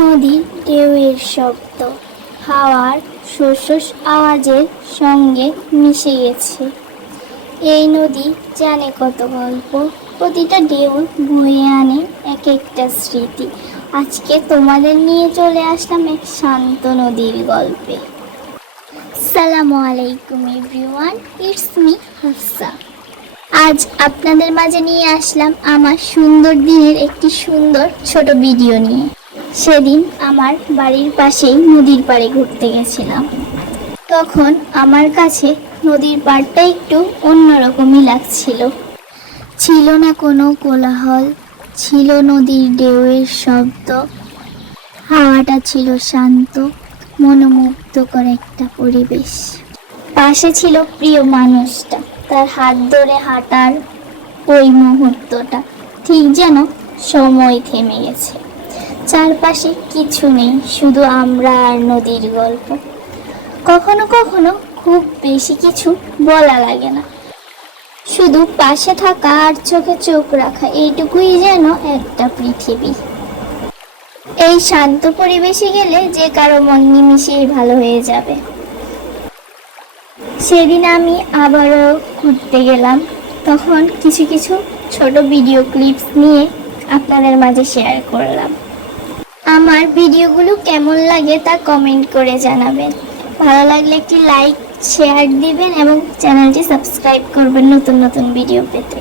নদীর ঢেউয়ের শব্দ হাওয়ার শোষ আওয়াজের সঙ্গে মিশে গেছে। এই নদী জানে কত গল্প, প্রতিটা ঢেউ বয়ে আনে এক একটা স্মৃতি। আজকে তোমাদের নিয়ে চলে আসলাম এক শান্ত নদীর গল্পে। আসসালামু আলাইকুম এভরিওয়ান, ইটস মি হাফসা। আজ আপনাদের মাঝে নিয়ে আসলাম আমার সুন্দর দিনের একটি সুন্দর ছোট ভিডিও নিয়ে। সেদিন আমার বাড়ির পাশেই নদীর পাড়ে ঘুরতে গেছিলাম। তখন আমার কাছে নদীর পাড়টা একটু অন্যরকমই লাগছিল। ছিল না কোনো কোলাহল, ছিল নদীর ঢেউয়ের শব্দ, হাওয়াটা ছিল শান্ত, মনোমুগ্ধকর একটা পরিবেশ। পাশে ছিল প্রিয় মানুষটা, তার হাত ধরে হাঁটার ওই মুহূর্তটা ঠিক যেন সময় থেমে গেছে। চারপাশে কিছু নেই, শুধু আমরা আর নদীর গল্প। কখনো কখনো খুব বেশি কিছু বলা লাগে না, শুধু পাশে থাকা আর চোখে চোখ রাখা, এইটুকুই যেন একটা পৃথিবী। এই শান্ত পরিবেশে গেলে যে কারো মন নিমিশেই ভালো হয়ে যাবে। সেদিন আমি আবারও ঘুরতে গেলাম। তখন কিছু কিছু ছোট ভিডিও ক্লিপস নিয়ে আপনাদের মাঝে শেয়ার করলাম। আমার ভিডিওগুলো কেমন লাগে তা কমেন্ট করে জানাবেন। ভালো লাগলে একটি লাইক শেয়ার দিবেন এবং চ্যানেলটি সাবস্ক্রাইব করবেন নতুন নতুন ভিডিও পেতে।